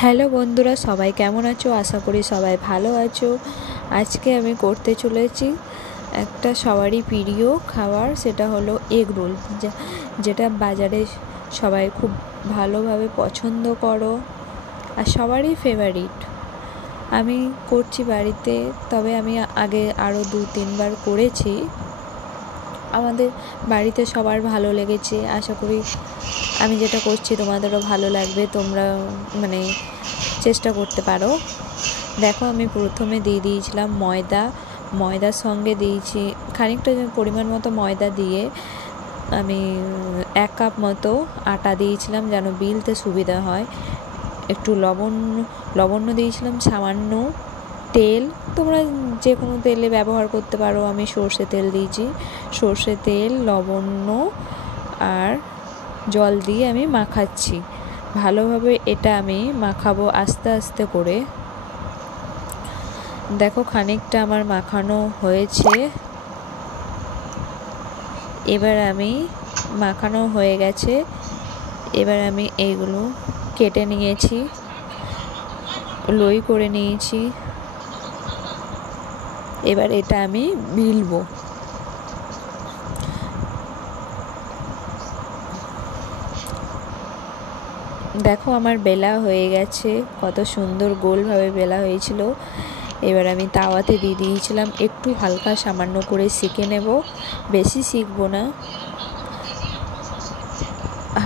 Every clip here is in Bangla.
হ্যালো বন্ধুরা, সবাই কেমন আছো? আশা করি সবাই ভালো আছো। আজকে আমি করতে চলেছি একটা সবারই প্রিয় খাবার, সেটা হলো এগ রোল, যেটা বাজারে সবাই খুব ভালোভাবে পছন্দ করো আর সবারই ফেভারিট। আমি করছি বাড়িতে, তবে আমি আগে আরও 2-3 বার করেছি। আমাদের বাড়িতে সবার ভালো লেগেছে। আশা করি আমি যেটা করছি তোমাদেরও ভালো লাগবে, তোমরা চেষ্টা করতে পারো। দেখো, আমি প্রথমে দিয়ে দিয়েছিলাম ময়দার সঙ্গে দিয়েছি খানিকটা পরিমাণ মতো ময়দা দিয়ে আমি 1 কাপ মতো আটা দিয়েছিলাম, যেন বেলতে সুবিধা হয়। একটু লবণ্য দিয়েছিলাম, সামান্য তেল, তোমরা যে কোনো তেলে ব্যবহার করতে পারো। আমি সর্ষে তেল দিয়েছি। সর্ষে তেল, লবণ্য আর জল দিয়ে আমি মাখাচ্ছি ভালোভাবে। এটা আমি মাখাবো আস্তে আস্তে করে। দেখো, খানিকটা আমার মাখানো হয়েছে। এবার আমি মাখানো হয়ে গেছে। এবার আমি এইগুলো কেটে নিয়েছি, লই করে নিয়েছি। এবার এটা আমি বেলবো। দেখো, আমার বেলা হয়ে গেছে, কত সুন্দর গোলভাবে বেলা হয়েছিল। এবার আমি তাওয়াতে দিয়ে দিয়েছিলাম, একটু হালকা সামান্য করে সেঁকে নেব, বেশি সেঁকবো না,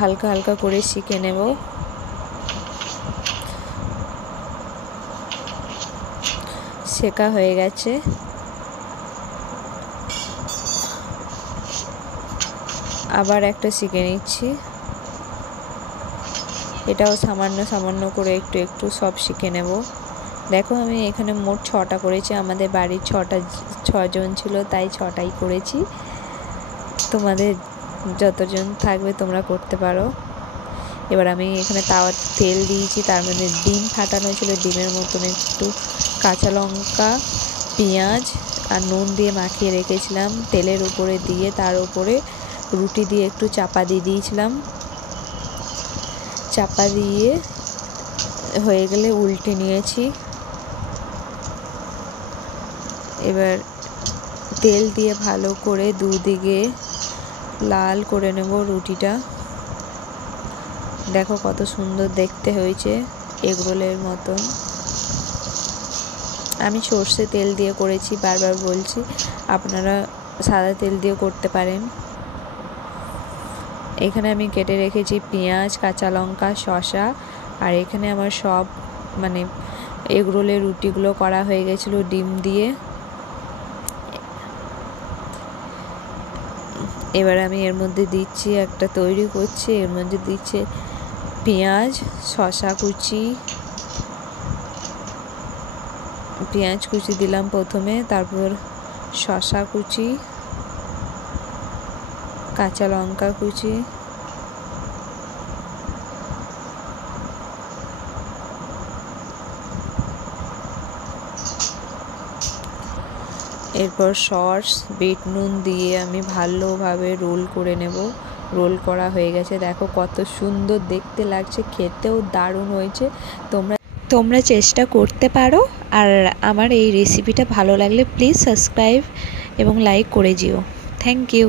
হালকা হালকা করে সেঁকে নেব। সেঁকা হয়ে গেছে। আবার একটা সেঁকে নিচ্ছি। এটাও সামান্য করে একটু সব শিখে নেব। দেখো, আমি এখানে মোট 6টা করেছি। আমাদের বাড়ির 6 জন ছিল, তাই 6টাই করেছি। তোমাদের যতজন থাকবে তোমরা করতে পারো। এবার আমি এখানে তাওয়াতে তেল দিয়েছি, তার মধ্যে ডিম ফাটানো ছিল, ডিমের মতন একটু কাঁচা লঙ্কা, পেঁয়াজ আর নুন দিয়ে মাখিয়ে রেখেছিলাম। তেলের উপরে দিয়ে তার উপরে রুটি দিয়ে একটু চাপা দিয়ে দিয়েছিলাম। চাপা দিয়ে হয়ে গেলে উল্টে নিয়েছি। এবার তেল দিয়ে ভালো করে দুদিকে লাল করে নেব রুটিটা। দেখো, কত সুন্দর দেখতে হয়েছে, এগরোলের মতন। আমি সর্ষে তেল দিয়ে করেছি, বারবার বলছি, আপনারা সাদা তেল দিয়ে করতে পারেন। এখানে আমি কেটে রেখেছি পেঁয়াজ, কাঁচা লঙ্কা, শসা। আর এখানে আমার সব এগরোলের রুটিগুলো করা হয়ে গেছিলো ডিম দিয়ে। এবার আমি এর মধ্যে দিচ্ছি, একটা তৈরি করছি, এর মধ্যে দিচ্ছে পেঁয়াজ, শসা কুচি, পেঁয়াজ কুচি দিলাম প্রথমে, তারপর শসা কুচি, কাঁচা লঙ্কা কুচি, এরপর সস, বিট নুন দিয়ে আমি ভালোভাবে রোল করে নেব। রোল করা হয়ে গেছে। দেখো, কত সুন্দর দেখতে লাগছে, খেতেও দারুণ হয়েছে। তোমরা চেষ্টা করতে পারো। আর আমার এই রেসিপিটা ভালো লাগলে প্লিজ সাবস্ক্রাইব এবং লাইক করে দিও। Thank you.